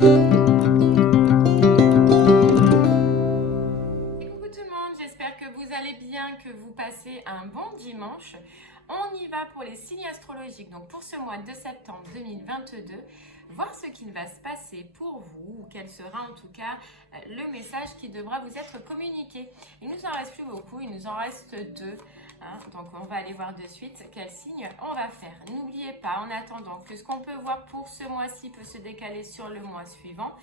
Coucou tout le monde, j'espère que vous allez bien, que vous passez un bon dimanche. On y va pour les signes astrologiques, donc pour ce mois de septembre 2022, voir ce qu'il va se passer pour vous, ou quel sera en tout cas le message qui devra vous être communiqué. Il nous en reste plus beaucoup, il nous en reste deux. Donc on va aller voir de suite quel signe on va faire. N'oubliez pas en attendant que ce qu'on peut voir pour ce mois-ci peut se décaler sur le mois suivant,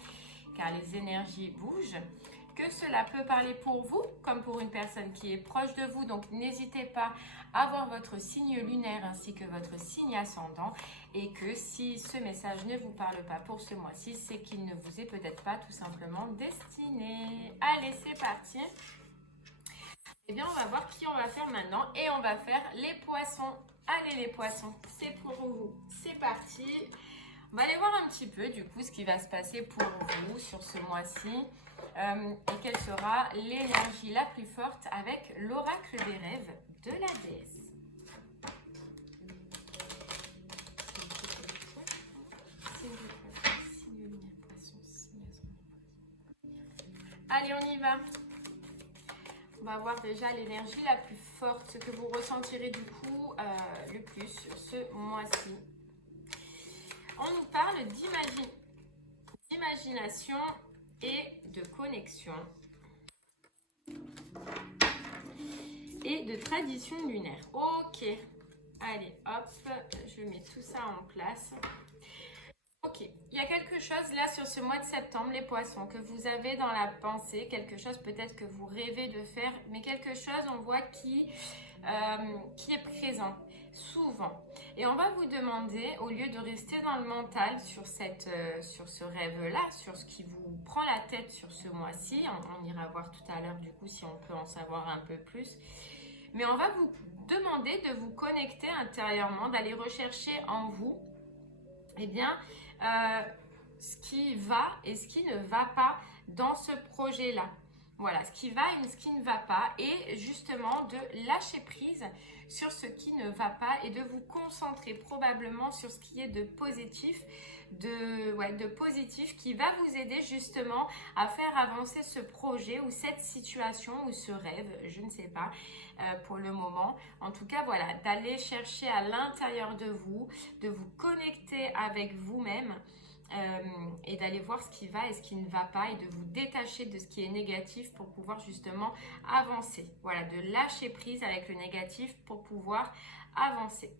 car les énergies bougent. Que cela peut parler pour vous comme pour une personne qui est proche de vous. Donc n'hésitez pas à voir votre signe lunaire ainsi que votre signe ascendant. Et que si ce message ne vous parle pas pour ce mois-ci, c'est qu'il ne vous est peut-être pas tout simplement destiné. Allez, c'est parti. Eh bien, on va voir qui on va faire maintenant. Et on va faire les poissons. Allez les poissons, c'est pour vous. C'est parti. On va aller voir un petit peu du coup ce qui va se passer pour vous sur ce mois-ci. Et quelle sera l'énergie la plus forte avec l'oracle des rêves de la déesse. Allez, on y va. On va voir déjà l'énergie la plus forte que vous ressentirez du coup le plus ce mois-ci. On nous parle d'imagination et de connexion et de tradition lunaire. Ok, allez, hop, je mets tout ça en place. Ok, il y a quelque chose là sur ce mois de septembre, les poissons, que vous avez dans la pensée, quelque chose peut-être que vous rêvez de faire, mais quelque chose, on voit qui est présent, souvent. Et on va vous demander, au lieu de rester dans le mental sur ce rêve-là, sur ce qui vous prend la tête sur ce mois-ci, on ira voir tout à l'heure du coup si on peut en savoir un peu plus, mais on va vous demander de vous connecter intérieurement, d'aller rechercher en vous, eh bien, ce qui va et ce qui ne va pas dans ce projet-là. Voilà, ce qui va et ce qui ne va pas, et justement de lâcher prise sur ce qui ne va pas et de vous concentrer probablement sur ce qui est de positif, de positif qui va vous aider justement à faire avancer ce projet ou cette situation ou ce rêve, je ne sais pas pour le moment. En tout cas, voilà, d'aller chercher à l'intérieur de vous, de vous connecter avec vous-même. Et d'aller voir ce qui va et ce qui ne va pas et de vous détacher de ce qui est négatif pour pouvoir justement avancer. Voilà, de lâcher prise avec le négatif pour pouvoir avancer.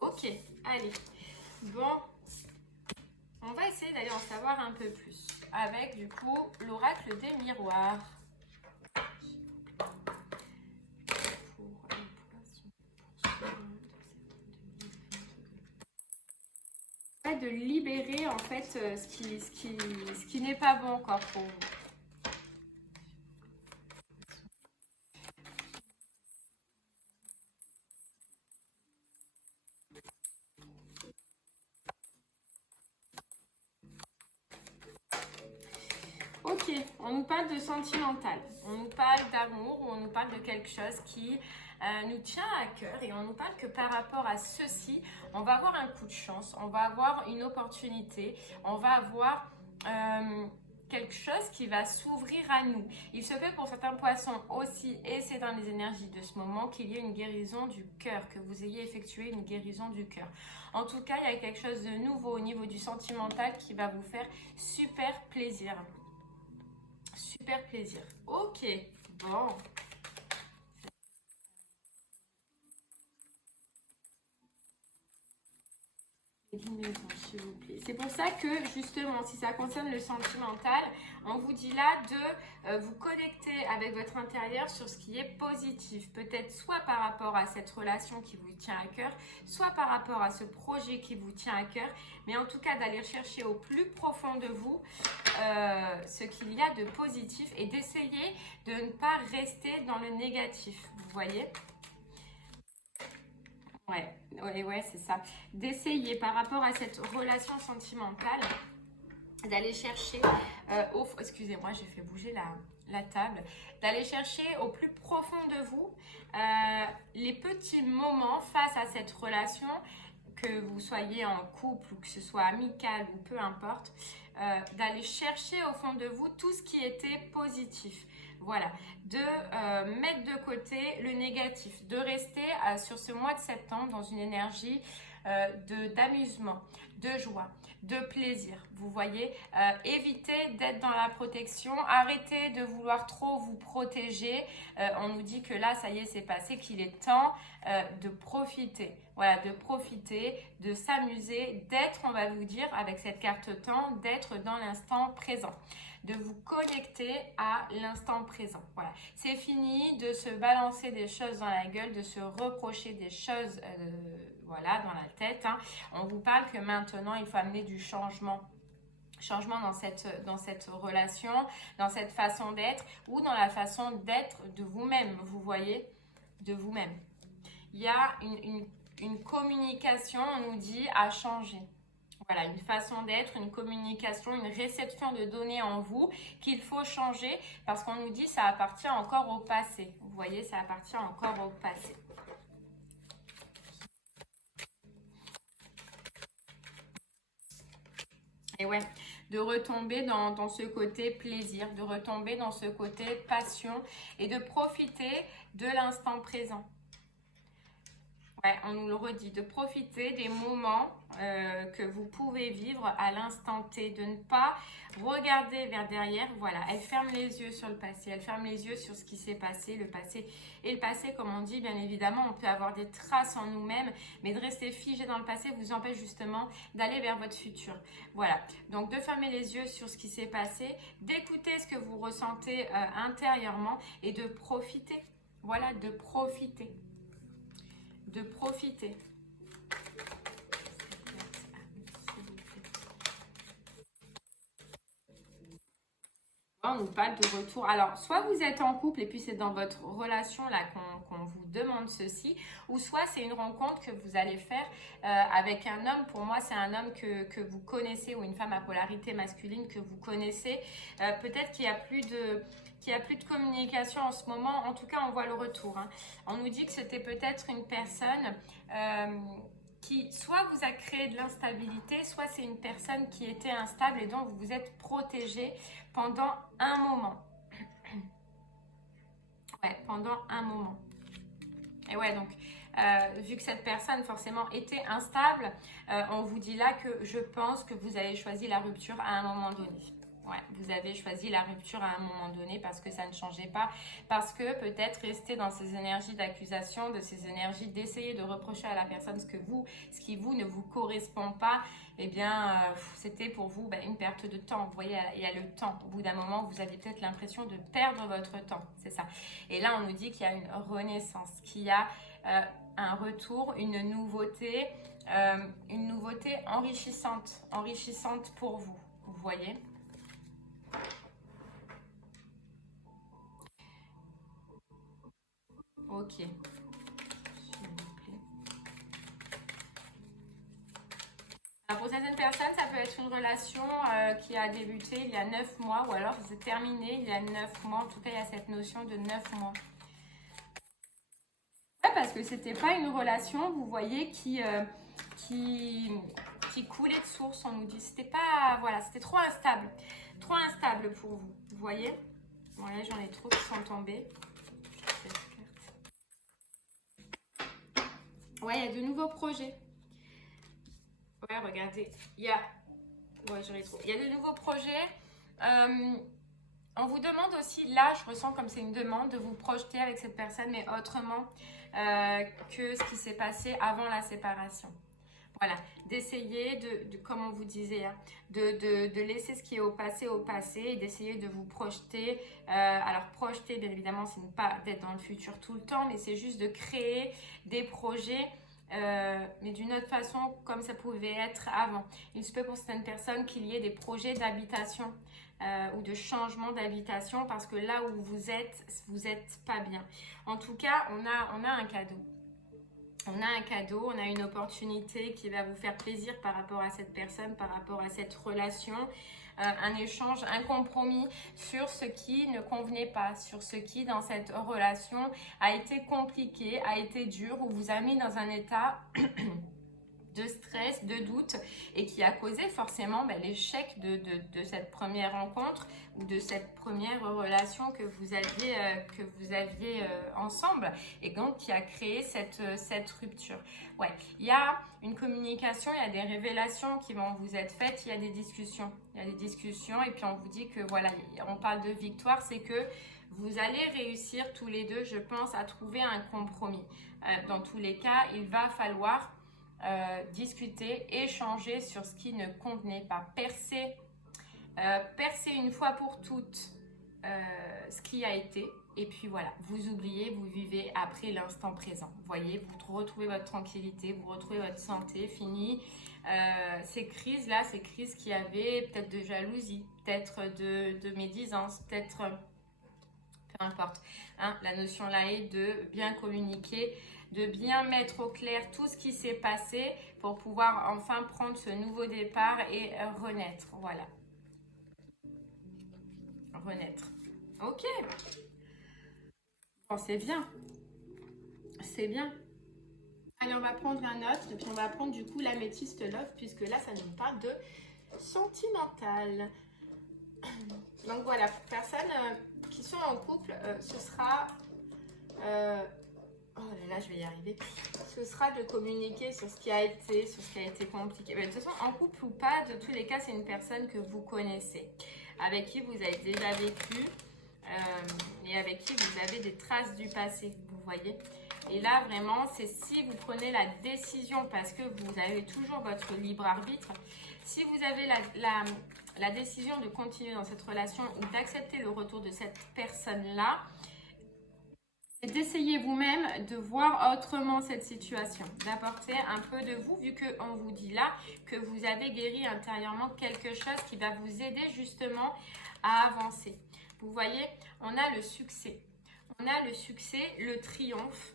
Ok, allez. Bon, on va essayer d'aller en savoir un peu plus avec du coup l'oracle des miroirs. De libérer en fait ce qui n'est pas bon encore pour vous. Ok, on nous parle de sentimental, on nous parle d'amour, ou on nous parle de quelque chose qui nous tient à cœur, et on nous parle que par rapport à ceci, on va avoir un coup de chance, on va avoir une opportunité, on va avoir quelque chose qui va s'ouvrir à nous. Il se fait pour certains poissons aussi, et c'est dans les énergies de ce moment, qu'il y ait une guérison du cœur, que vous ayez effectué une guérison du cœur. En tout cas, il y a quelque chose de nouveau au niveau du sentimental qui va vous faire super plaisir. Super plaisir. Ok, bon. S'il vous plaît. C'est pour ça que justement, si ça concerne le sentimental, on vous dit là de vous connecter avec votre intérieur sur ce qui est positif. Peut-être soit par rapport à cette relation qui vous tient à cœur, soit par rapport à ce projet qui vous tient à cœur, mais en tout cas d'aller chercher au plus profond de vous ce qu'il y a de positif et d'essayer de ne pas rester dans le négatif. Vous voyez ? Ouais, c'est ça. D'essayer par rapport à cette relation sentimentale, d'aller chercher, excusez-moi, j'ai fait bouger la table, d'aller chercher au plus profond de vous les petits moments face à cette relation que vous soyez en couple ou que ce soit amical ou peu importe, d'aller chercher au fond de vous tout ce qui était positif. Voilà, de mettre de côté le négatif, de rester sur ce mois de septembre dans une énergie d'amusement, de joie, de plaisir. Vous voyez, évitez d'être dans la protection, arrêtez de vouloir trop vous protéger. On nous dit que là, ça y est, c'est passé, qu'il est temps de profiter. Voilà, de profiter, de s'amuser, d'être, on va vous dire, avec cette carte temps, d'être dans l'instant présent, de vous connecter à l'instant présent. Voilà, c'est fini de se balancer des choses dans la gueule, de se reprocher des choses voilà, dans la tête. Hein. On vous parle que maintenant, il faut amener du changement dans cette relation, dans cette façon d'être ou dans la façon d'être de vous-même, vous voyez, de vous-même. Il y a une communication, on nous dit, à changer. Voilà, une façon d'être, une communication, une réception de données en vous qu'il faut changer parce qu'on nous dit ça appartient encore au passé. Vous voyez, ça appartient encore au passé. Et ouais, de retomber dans ce côté plaisir, de retomber dans ce côté passion et de profiter de l'instant présent. Ouais, on nous le redit, de profiter des moments que vous pouvez vivre à l'instant T, de ne pas regarder vers derrière. Voilà, elle ferme les yeux sur le passé, elle ferme les yeux sur ce qui s'est passé, le passé. Et le passé, comme on dit, bien évidemment, on peut avoir des traces en nous-mêmes, mais de rester figé dans le passé vous empêche justement d'aller vers votre futur. Voilà, donc de fermer les yeux sur ce qui s'est passé, d'écouter ce que vous ressentez intérieurement et de profiter. Voilà, de profiter. De profiter. On nous parle de retour. Alors, soit vous êtes en couple et puis c'est dans votre relation là qu'on vous demande ceci, ou soit c'est une rencontre que vous allez faire avec un homme. Pour moi, c'est un homme que vous connaissez ou une femme à polarité masculine que vous connaissez. Peut-être qu'il n'y a plus de communication en ce moment. En tout cas, on voit le retour. Hein. On nous dit que c'était peut-être une personne qui soit vous a créé de l'instabilité, soit c'est une personne qui était instable et dont vous vous êtes protégé pendant un moment. Ouais, pendant un moment. Et ouais, donc, vu que cette personne forcément était instable, on vous dit là que je pense que vous avez choisi la rupture à un moment donné. Ouais, vous avez choisi la rupture à un moment donné parce que ça ne changeait pas, parce que peut-être rester dans ces énergies d'accusation, de ces énergies d'essayer de reprocher à la personne ce qui vous ne vous correspond pas, eh bien, c'était pour vous une perte de temps. Vous voyez, il y a le temps. Au bout d'un moment, vous avez peut-être l'impression de perdre votre temps, c'est ça. Et là, on nous dit qu'il y a une renaissance, qu'il y a un retour, une nouveauté enrichissante pour vous, vous voyez. Ok. S'il vous plaît. Alors pour certaines personnes, ça peut être une relation qui a débuté il y a 9 mois ou alors c'est terminé il y a 9 mois. En tout cas, il y a cette notion de 9 mois. Ouais, parce que c'était pas une relation, vous voyez, qui coulait de source, on nous dit. C'était pas, voilà, c'était trop instable pour vous, vous voyez. Bon là, j'en ai trop qui sont tombés. Ouais, il y a de nouveaux projets. Ouais, regardez, il y a de nouveaux projets. On vous demande aussi, là, je ressens comme c'est une demande de vous projeter avec cette personne, mais autrement que ce qui s'est passé avant la séparation. Voilà, d'essayer comme on vous disait, hein, de laisser ce qui est au passé et d'essayer de vous projeter. Alors projeter, bien évidemment, c'est ne pas d'être dans le futur tout le temps, mais c'est juste de créer des projets, mais d'une autre façon, comme ça pouvait être avant. Il se peut pour certaines personnes qu'il y ait des projets d'habitation ou de changement d'habitation parce que là où vous êtes pas bien. En tout cas, on a un cadeau. On a un cadeau, on a une opportunité qui va vous faire plaisir par rapport à cette personne, par rapport à cette relation, un échange, un compromis sur ce qui ne convenait pas, sur ce qui dans cette relation a été compliqué, a été dur ou vous a mis dans un état de stress, de doute et qui a causé forcément l'échec de cette première rencontre ou de cette première relation que vous aviez ensemble et donc qui a créé cette rupture. Ouais, il y a une communication, il y a des révélations qui vont vous être faites, il y a des discussions. Il y a des discussions et puis on vous dit que voilà, on parle de victoire, c'est que vous allez réussir tous les deux, je pense, à trouver un compromis. Dans tous les cas, il va falloir discuter, échanger sur ce qui ne convenait pas, percer une fois pour toutes ce qui a été et puis voilà, vous oubliez, vous vivez après l'instant présent. Vous voyez, vous retrouvez votre tranquillité, vous retrouvez votre santé, fini. Ces crises-là, ces crises qui avaient peut-être de jalousie, peut-être de médisance, peut-être... peu importe. Hein, la notion là est de bien communiquer, de bien mettre au clair tout ce qui s'est passé pour pouvoir enfin prendre ce nouveau départ et renaître. Voilà. Renaître. Ok. Bon, c'est bien. C'est bien. Allez, on va prendre un autre et puis on va prendre du coup l'améthyste love puisque là, ça nous parle de sentimental. Donc voilà, pour personnes qui sont en couple, ce sera... oh là là, je vais y arriver. Ce sera de communiquer sur ce qui a été compliqué. Mais de toute façon, en couple ou pas, de tous les cas, c'est une personne que vous connaissez, avec qui vous avez déjà vécu et avec qui vous avez des traces du passé, vous voyez. Et là, vraiment, c'est si vous prenez la décision, parce que vous avez toujours votre libre arbitre, si vous avez la décision de continuer dans cette relation ou d'accepter le retour de cette personne-là, c'est d'essayer vous-même de voir autrement cette situation, d'apporter un peu de vous, vu qu'on vous dit là que vous avez guéri intérieurement quelque chose qui va vous aider justement à avancer. Vous voyez, on a le succès. On a le succès, le triomphe,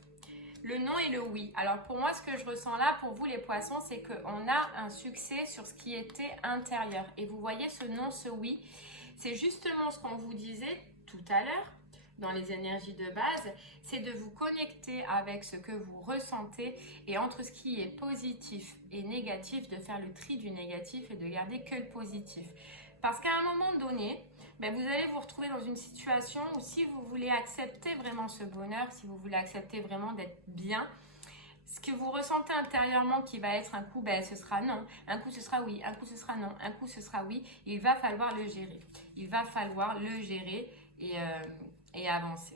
le non et le oui. Alors pour moi, ce que je ressens là, pour vous les poissons, c'est qu'on a un succès sur ce qui était intérieur. Et vous voyez ce non, ce oui, c'est justement ce qu'on vous disait tout à l'heure dans les énergies de base, c'est de vous connecter avec ce que vous ressentez et entre ce qui est positif et négatif, de faire le tri du négatif et de garder que le positif. Parce qu'à un moment donné, vous allez vous retrouver dans une situation où si vous voulez accepter vraiment ce bonheur, si vous voulez accepter vraiment d'être bien, ce que vous ressentez intérieurement qui va être un coup, ce sera non, un coup ce sera oui, un coup ce sera non, un coup ce sera oui, il va falloir le gérer. Il va falloir le gérer et avancer.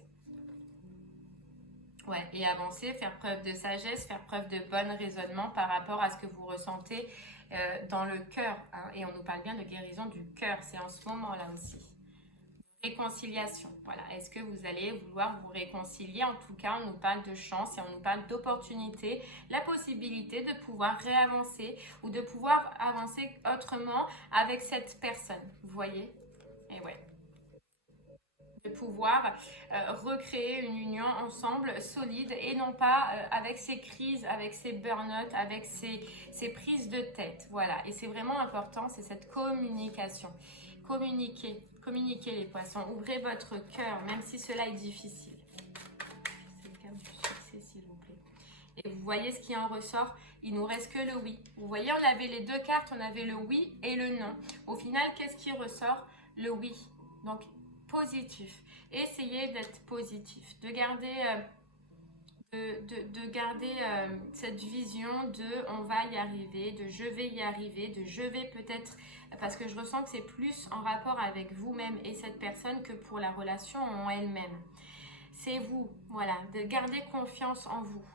Ouais, et avancer, faire preuve de sagesse, faire preuve de bon raisonnement par rapport à ce que vous ressentez dans le cœur. Hein, et on nous parle bien de guérison du cœur, c'est en ce moment-là aussi. Réconciliation, voilà. Est-ce que vous allez vouloir vous réconcilier? En tout cas, on nous parle de chance et on nous parle d'opportunité, la possibilité de pouvoir réavancer ou de pouvoir avancer autrement avec cette personne, vous voyez? Et ouais. De pouvoir recréer une union ensemble solide et non pas avec ces crises, avec ces burn-out, avec ces prises de tête. Voilà, et c'est vraiment important, c'est cette communication. Communiquez les poissons, ouvrez votre cœur, même si cela est difficile. C'est le carte du succès, s'il vous plaît. Et vous voyez ce qui en ressort, il nous reste que le oui. Vous voyez, on avait les deux cartes, on avait le oui et le non. Au final, qu'est-ce qui ressort? Le oui. Donc, positif. Essayez d'être positif, de garder, cette vision de on va y arriver, de je vais y arriver, de je vais peut-être, parce que je ressens que c'est plus en rapport avec vous-même et cette personne que pour la relation en elle-même. C'est vous, voilà, de garder confiance en vous,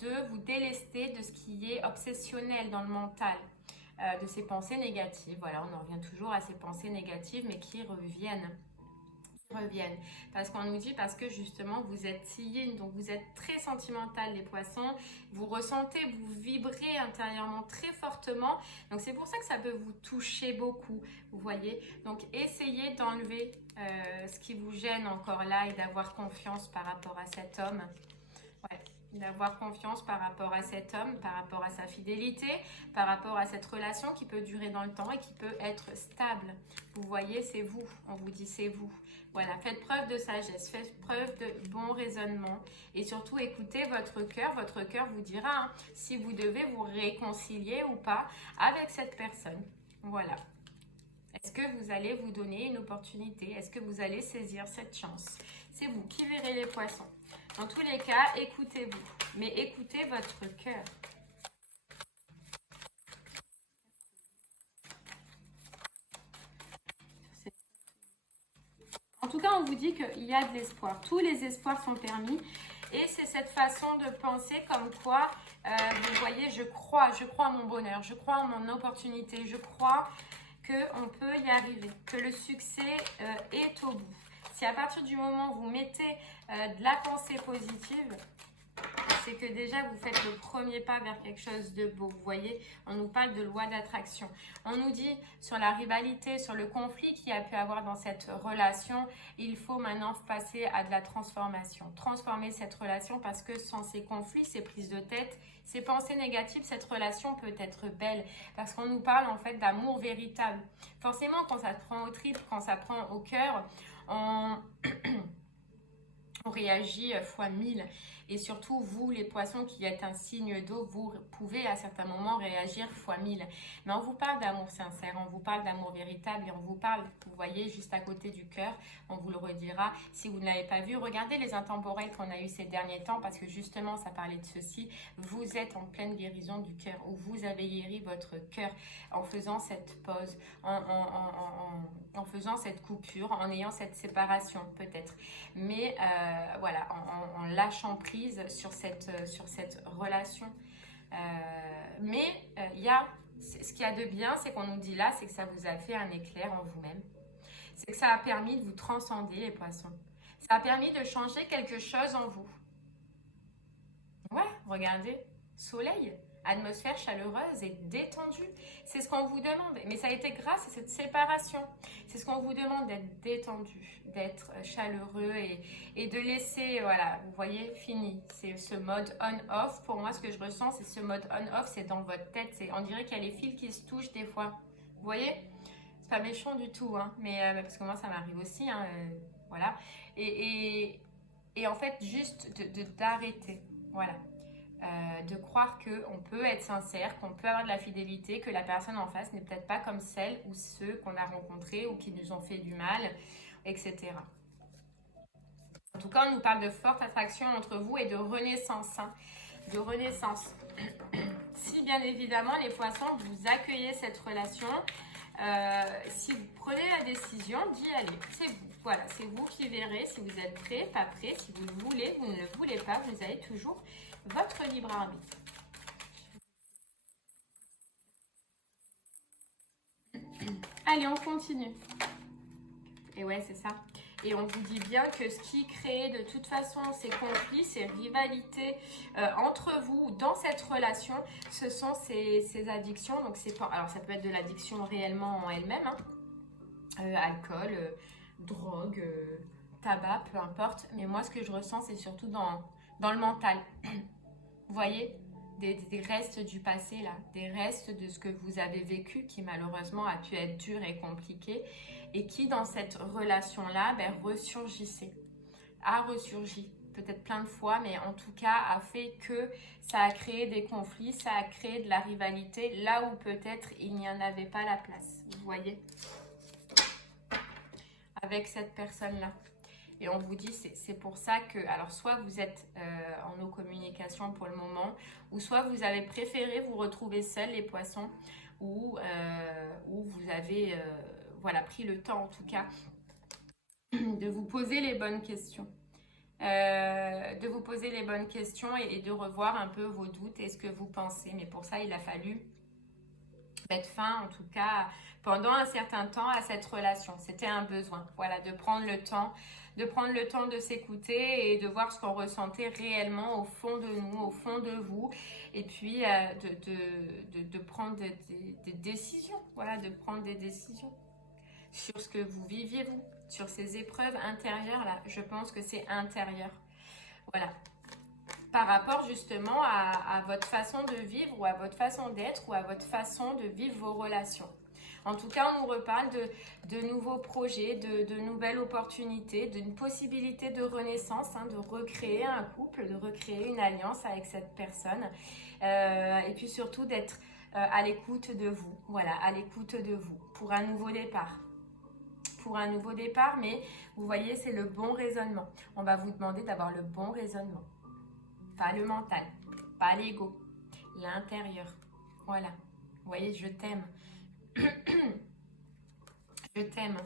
de vous délester de ce qui est obsessionnel dans le mental. De ces pensées négatives, voilà, on en revient toujours à ces pensées négatives mais qui reviennent parce qu'on nous dit, parce que justement vous êtes yin, donc vous êtes très sentimental les poissons, vous ressentez, vous vibrez intérieurement très fortement, donc c'est pour ça que ça peut vous toucher beaucoup, vous voyez. Donc essayez d'enlever ce qui vous gêne encore là et d'avoir confiance par rapport à cet homme. Ouais. d'avoir confiance par rapport à cet homme, par rapport à sa fidélité, par rapport à cette relation qui peut durer dans le temps et qui peut être stable. Vous voyez, c'est vous. On vous dit c'est vous. Voilà, faites preuve de sagesse, faites preuve de bon raisonnement et surtout écoutez votre cœur. Votre cœur vous dira hein, si vous devez vous réconcilier ou pas avec cette personne. Voilà. Est-ce que vous allez vous donner une opportunité? Est-ce que vous allez saisir cette chance? C'est vous qui verrez les poissons. Dans tous les cas, écoutez-vous. Mais écoutez votre cœur. En tout cas, on vous dit qu'il y a de l'espoir. Tous les espoirs sont permis. Et c'est cette façon de penser comme quoi, vous voyez, je crois en mon bonheur, je crois en mon opportunité, je crois qu'on peut y arriver, que le succès est au bout. Si à partir du moment où vous mettez de la pensée positive, c'est que déjà vous faites le premier pas vers quelque chose de beau. Vous voyez, on nous parle de loi d'attraction. On nous dit sur la rivalité, sur le conflit qu'il y a pu avoir dans cette relation, il faut maintenant passer à de la transformation. Transformer cette relation parce que sans ces conflits, ces prises de tête, ces pensées négatives, cette relation peut être belle. Parce qu'on nous parle en fait d'amour véritable. Forcément, quand ça prend au tripes, quand ça prend au cœur, on réagit fois 1000. Et surtout, vous, les poissons qui êtes un signe d'eau, vous pouvez à certains moments réagir fois 1000. Mais on vous parle d'amour sincère, on vous parle d'amour véritable et on vous parle, vous voyez, juste à côté du cœur, on vous le redira. Si vous ne l'avez pas vu, regardez les intemporels qu'on a eu ces derniers temps parce que justement, ça parlait de ceci. Vous êtes en pleine guérison du cœur où vous avez guéri votre cœur en faisant cette pause, en faisant cette coupure, en ayant cette séparation peut-être. Mais voilà, en lâchant prise sur cette relation. Mais ce qu'il y a de bien, c'est qu'on nous dit là, c'est que ça vous a fait un éclair en vous-même. C'est que ça a permis de vous transcender, les poissons. Ça a permis de changer quelque chose en vous. Ouais, regardez, soleil, atmosphère chaleureuse et détendue. C'est ce qu'on vous demande. Mais ça a été grâce à cette séparation. C'est ce qu'on vous demande, d'être détendu, d'être chaleureux et de laisser, voilà, vous voyez, fini. C'est ce mode on-off. Pour moi, ce que je ressens, c'est ce mode on-off, c'est dans votre tête. On dirait qu'il y a les fils qui se touchent des fois. Vous voyez? C'est pas méchant du tout, hein, mais parce que moi, ça m'arrive aussi, hein, voilà. Et en fait, juste d'arrêter. Voilà. De croire qu'on peut être sincère, qu'on peut avoir de la fidélité, que la personne en face n'est peut-être pas comme celle ou ceux qu'on a rencontrés ou qui nous ont fait du mal, etc. En tout cas, on nous parle de forte attraction entre vous et de renaissance. Hein, de renaissance. Si bien évidemment, les poissons, vous accueillez cette relation, si vous prenez la décision d'y aller, c'est vous. Voilà, c'est vous qui verrez si vous êtes prêt, pas prêt, si vous le voulez, vous ne le voulez pas, vous avez toujours votre libre arbitre. Allez, on continue. Et ouais, c'est ça. Et on vous dit bien que ce qui crée de toute façon ces conflits, ces rivalités entre vous dans cette relation, ce sont ces addictions. Donc alors ça peut être de l'addiction réellement en elle-même, hein. Alcool, drogue, tabac, peu importe. Mais moi, ce que je ressens, c'est surtout dans le mental. Vous voyez, des restes du passé, là, des restes de ce que vous avez vécu qui malheureusement a pu être dur et compliqué et qui dans cette relation-là ressurgissait, a ressurgi peut-être plein de fois, mais en tout cas a fait que ça a créé des conflits, ça a créé de la rivalité là où peut-être il n'y en avait pas la place, vous voyez, avec cette personne-là. Et on vous dit, c'est pour ça que, alors soit vous êtes en no communication pour le moment, ou soit vous avez préféré vous retrouver seul, les poissons, ou vous avez voilà, pris le temps en tout cas de vous poser les bonnes questions. De vous poser les bonnes questions et de revoir un peu vos doutes et ce que vous pensez. Mais pour ça, il a fallu mettre fin, en tout cas, pendant un certain temps à cette relation. C'était un besoin, voilà, de prendre le temps de s'écouter et de voir ce qu'on ressentait réellement au fond de nous, au fond de vous, et puis de prendre des décisions, voilà, de prendre des décisions sur ce que vous viviez vous, sur ces épreuves intérieures là. Je pense que c'est intérieur, voilà. par rapport justement à votre façon de vivre ou à votre façon d'être ou à votre façon de vivre vos relations. En tout cas, on nous reparle de nouveaux projets, de nouvelles opportunités, d'une possibilité de renaissance, hein, de recréer un couple, de recréer une alliance avec cette personne. Et puis surtout d'être à l'écoute de vous. Voilà, à l'écoute de vous pour un nouveau départ. Pour un nouveau départ, mais vous voyez, c'est le bon raisonnement. On va vous demander d'avoir le bon raisonnement. Pas le mental, pas l'ego, l'intérieur. Voilà. Vous voyez, je t'aime. Je t'aime.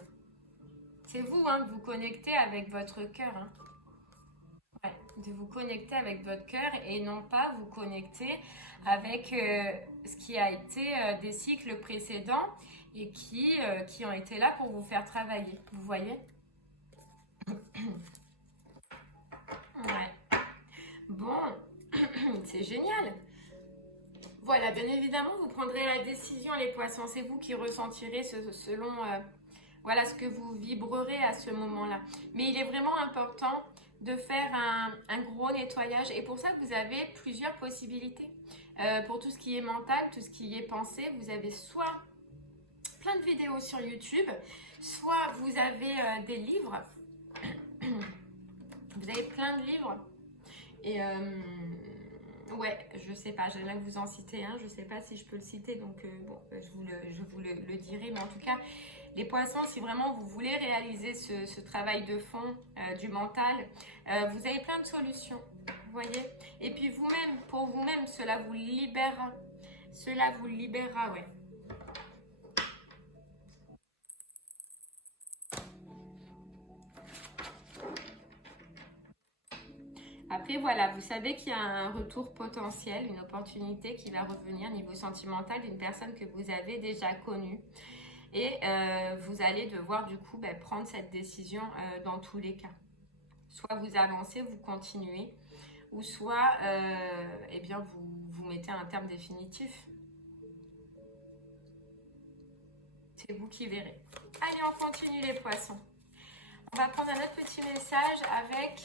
C'est vous, hein, de vous connecter avec votre cœur. Hein. Ouais, de vous connecter avec votre cœur et non pas vous connecter avec ce qui a été des cycles précédents et qui ont été là pour vous faire travailler. Vous voyez? Ouais. Bon, c'est génial. Voilà, bien évidemment, vous prendrez la décision, les poissons. C'est vous qui ressentirez selon voilà, ce que vous vibrerez à ce moment-là. Mais il est vraiment important de faire un gros nettoyage. Et pour ça, vous avez plusieurs possibilités. Pour tout ce qui est mental, tout ce qui est pensée, vous avez soit plein de vidéos sur YouTube, soit vous avez des livres. Vous avez plein de livres. Et ouais, je sais pas, j'aimerais que vous en citez un. Je sais pas si je peux le citer, donc bon, je vous le dirai. Mais en tout cas, les poissons, si vraiment vous voulez réaliser ce travail de fond du mental, vous avez plein de solutions, vous voyez. Et puis vous-même, pour vous-même, cela vous libérera. Cela vous libérera, ouais. Après, voilà, vous savez qu'il y a un retour potentiel, une opportunité qui va revenir niveau sentimental d'une personne que vous avez déjà connue. Et vous allez devoir du coup prendre cette décision dans tous les cas. Soit vous avancez, vous continuez, ou soit eh bien vous mettez un terme définitif. C'est vous qui verrez. Allez, on continue les poissons. On va prendre un autre petit message avec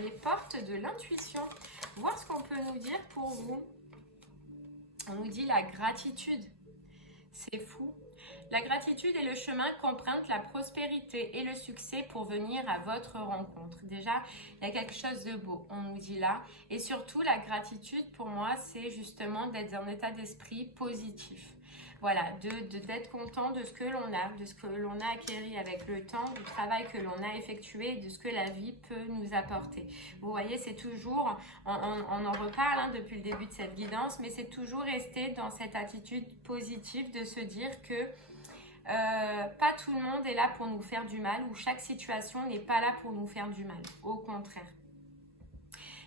les portes de l'intuition. Voir ce qu'on peut nous dire pour vous. On nous dit la gratitude. C'est fou. La gratitude est le chemin qu'emprunte la prospérité et le succès pour venir à votre rencontre. Déjà, il y a quelque chose de beau, on nous dit là. Et surtout, la gratitude, pour moi, c'est justement d'être dans un état d'esprit positif. Voilà, d'être content de ce que l'on a, de ce que l'on a acquéri avec le temps, du travail que l'on a effectué, de ce que la vie peut nous apporter. Vous voyez, c'est toujours, on en reparle hein, depuis le début de cette guidance, mais c'est toujours rester dans cette attitude positive de se dire que pas tout le monde est là pour nous faire du mal ou chaque situation n'est pas là pour nous faire du mal, au contraire.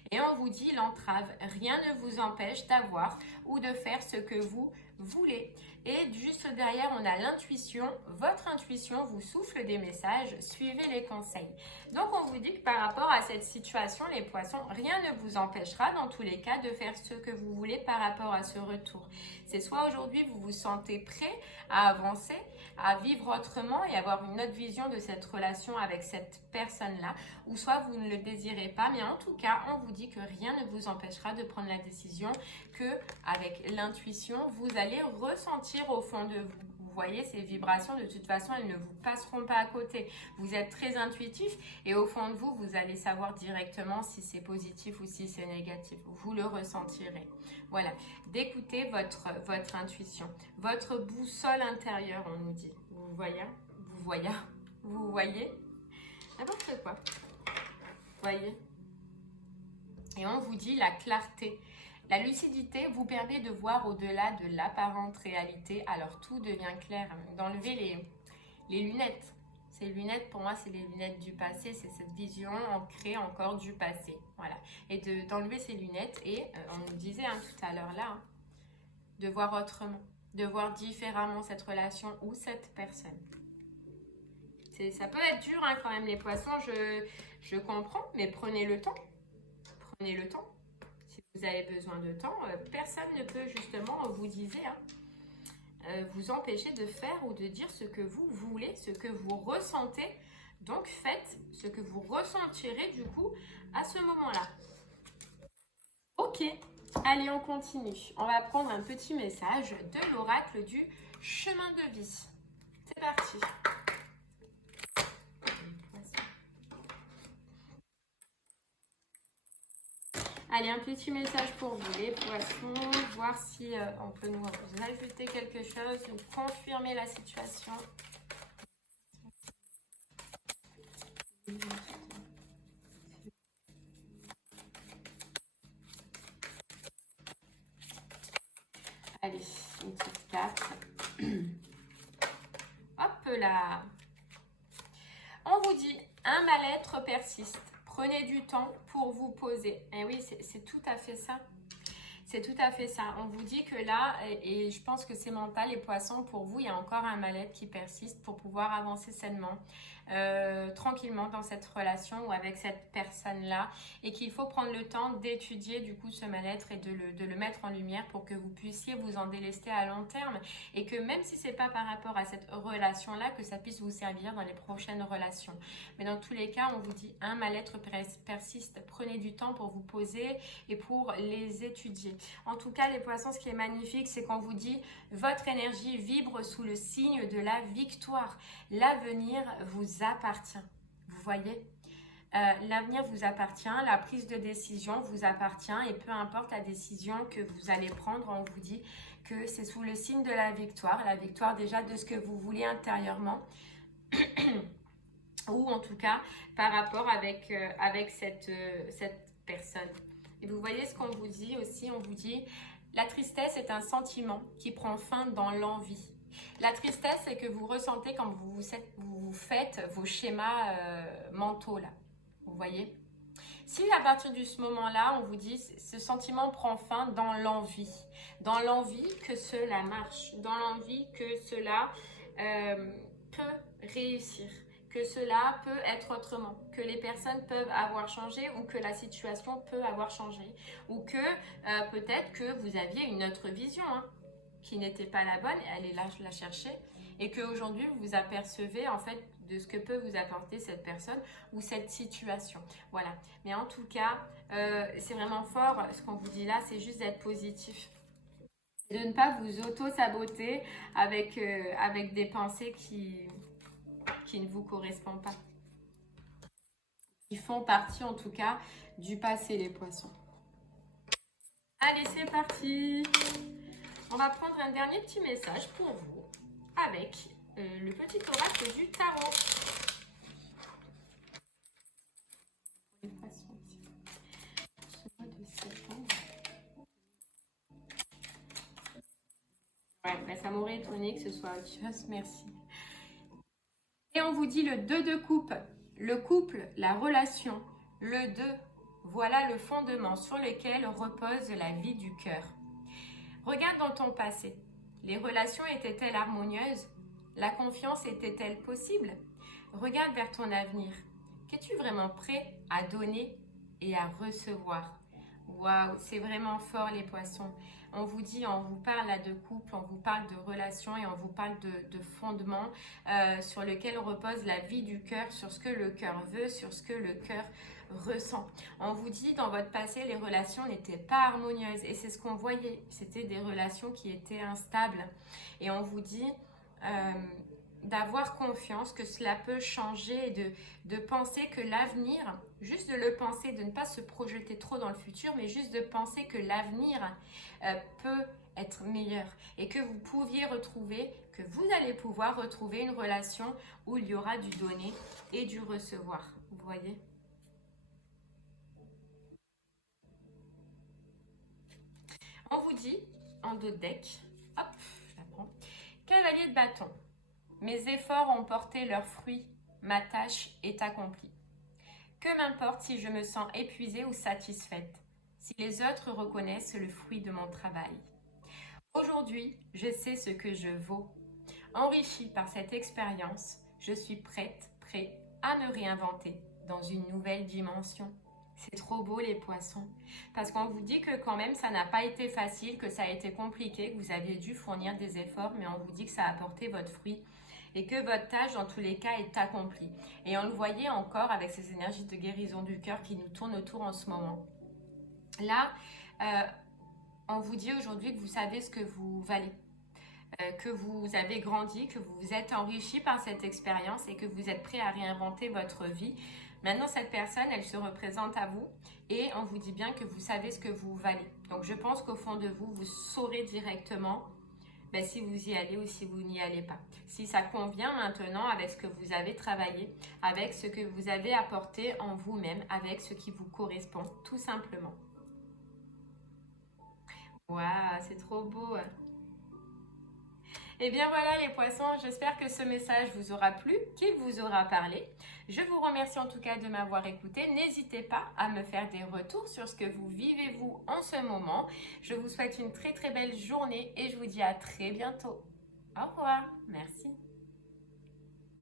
Et on vous dit l'entrave, rien ne vous empêche d'avoir ou de faire ce que vous voulez. Et juste derrière, on a l'intuition. Votre intuition vous souffle des messages, suivez les conseils. Donc, on vous dit que par rapport à cette situation, les poissons, rien ne vous empêchera dans tous les cas de faire ce que vous voulez par rapport à ce retour. C'est soit aujourd'hui, vous vous sentez prêt à avancer, à vivre autrement et avoir une autre vision de cette relation avec cette personne-là, ou soit vous ne le désirez pas, mais en tout cas, on vous dit que rien ne vous empêchera de prendre la décision, que avec l'intuition, vous allez ressentir au fond de vous. Vous voyez, ces vibrations, de toute façon, elles ne vous passeront pas à côté. Vous êtes très intuitif et au fond de vous, vous allez savoir directement si c'est positif ou si c'est négatif. Vous le ressentirez. Voilà, d'écouter votre intuition, votre boussole intérieure, on nous dit. Vous voyez, n'importe quoi. Vous voyez. Et on vous dit la clarté. La lucidité vous permet de voir au-delà de l'apparente réalité, alors tout devient clair. D'enlever les lunettes. Ces lunettes, pour moi, c'est les lunettes du passé, c'est cette vision ancrée encore du passé. Voilà. Et d'enlever ces lunettes et, on nous disait hein, tout à l'heure là, hein, de voir autrement, de voir différemment cette relation ou cette personne. Ça peut être dur hein, quand même les poissons, je comprends, mais prenez le temps. Prenez le temps. Si vous avez besoin de temps, personne ne peut justement, vous disiez, hein, vous empêcher de faire ou de dire ce que vous voulez, ce que vous ressentez. Donc faites ce que vous ressentirez du coup à ce moment-là. Ok, allez, on continue. On va prendre un petit message de l'oracle du chemin de vie. C'est parti. Allez, un petit message pour vous, les poissons. Voir si on peut nous ajouter quelque chose ou confirmer la situation. Allez, une petite carte. Hop là. On vous dit, un mal-être persiste. Prenez du temps pour vous poser. Et oui, c'est tout à fait ça. C'est tout à fait ça. On vous dit que là, et je pense que c'est mental, les poissons, pour vous, il y a encore un mal-être qui persiste pour pouvoir avancer sainement, tranquillement dans cette relation ou avec cette personne-là. Et qu'il faut prendre le temps d'étudier du coup ce mal-être et de le mettre en lumière pour que vous puissiez vous en délester à long terme. Et que même si c'est pas par rapport à cette relation-là, que ça puisse vous servir dans les prochaines relations. Mais dans tous les cas, on vous dit un mal-être persiste. Prenez du temps pour vous poser et pour les étudier. En tout cas, les poissons, ce qui est magnifique, c'est qu'on vous dit votre énergie vibre sous le signe de la victoire. L'avenir vous appartient. Vous voyez, l'avenir vous appartient, la prise de décision vous appartient et peu importe la décision que vous allez prendre, on vous dit que c'est sous le signe de la victoire déjà de ce que vous voulez intérieurement ou en tout cas par rapport avec cette personne. Et vous voyez ce qu'on vous dit aussi, on vous dit la tristesse est un sentiment qui prend fin dans l'envie. La tristesse, c'est que vous ressentez quand vous faites vos schémas mentaux là. Vous voyez? Si à partir de ce moment-là, on vous dit ce sentiment prend fin dans l'envie. Dans l'envie que cela marche. Dans l'envie que cela peut réussir. Que cela peut être autrement, que les personnes peuvent avoir changé ou que la situation peut avoir changé ou que peut-être que vous aviez une autre vision qui n'était pas la bonne, allez là la chercher et qu'aujourd'hui vous vous apercevez en fait de ce que peut vous apporter cette personne ou cette situation. Voilà, mais en tout cas, c'est vraiment fort, ce qu'on vous dit là, c'est juste d'être positif. De ne pas vous auto-saboter avec des pensées qui ne vous correspondent pas. Qui font partie en tout cas du passé, les poissons. Allez, c'est parti. On va prendre un dernier petit message pour vous avec le petit oracle du tarot. Les poissons aussi. Ce mois de septembre. Ouais, ben ça m'aurait étonné que ce soit autre chose, merci. Et on vous dit le 2 de coupe, le couple, la relation, le 2, voilà le fondement sur lequel repose la vie du cœur. Regarde dans ton passé, les relations étaient-elles harmonieuses? La confiance était-elle possible? Regarde vers ton avenir, qu'es-tu vraiment prêt à donner et à recevoir? Waouh, c'est vraiment fort les poissons. On vous dit, on vous parle là de couple, on vous parle de relations et on vous parle de fondement sur lequel repose la vie du cœur, sur ce que le cœur veut, sur ce que le cœur ressent. On vous dit, dans votre passé, les relations n'étaient pas harmonieuses et c'est ce qu'on voyait. C'était des relations qui étaient instables. Et on vous dit d'avoir confiance que cela peut changer et de penser que l'avenir, juste de le penser, de ne pas se projeter trop dans le futur, mais juste de penser que l'avenir peut être meilleur et que vous pouviez retrouver, que vous allez pouvoir retrouver une relation où il y aura du donner et du recevoir. Vous voyez ? On vous dit, en dos de deck, hop, je la prends, cavalier de bâton. Mes efforts ont porté leurs fruits, ma tâche est accomplie. Que m'importe si je me sens épuisée ou satisfaite, si les autres reconnaissent le fruit de mon travail. Aujourd'hui, je sais ce que je vaux. Enrichie par cette expérience, je suis prêt à me réinventer dans une nouvelle dimension. C'est trop beau les poissons, parce qu'on vous dit que quand même ça n'a pas été facile, que ça a été compliqué, que vous aviez dû fournir des efforts, mais on vous dit que ça a apporté votre fruit et que votre tâche dans tous les cas est accomplie. Et on le voyait encore avec ces énergies de guérison du cœur qui nous tournent autour en ce moment. Là, on vous dit aujourd'hui que vous savez ce que vous valez, que vous avez grandi, que vous vous êtes enrichi par cette expérience et que vous êtes prêt à réinventer votre vie. Maintenant, cette personne, elle se représente à vous et on vous dit bien que vous savez ce que vous valez. Donc, je pense qu'au fond de vous, vous saurez directement si vous y allez ou si vous n'y allez pas. Si ça convient maintenant avec ce que vous avez travaillé, avec ce que vous avez apporté en vous-même, avec ce qui vous correspond, tout simplement. Waouh, c'est trop beau! Et bien voilà les poissons, j'espère que ce message vous aura plu, qu'il vous aura parlé. Je vous remercie en tout cas de m'avoir écouté. N'hésitez pas à me faire des retours sur ce que vous vivez vous en ce moment. Je vous souhaite une très très belle journée et je vous dis à très bientôt. Au revoir, merci.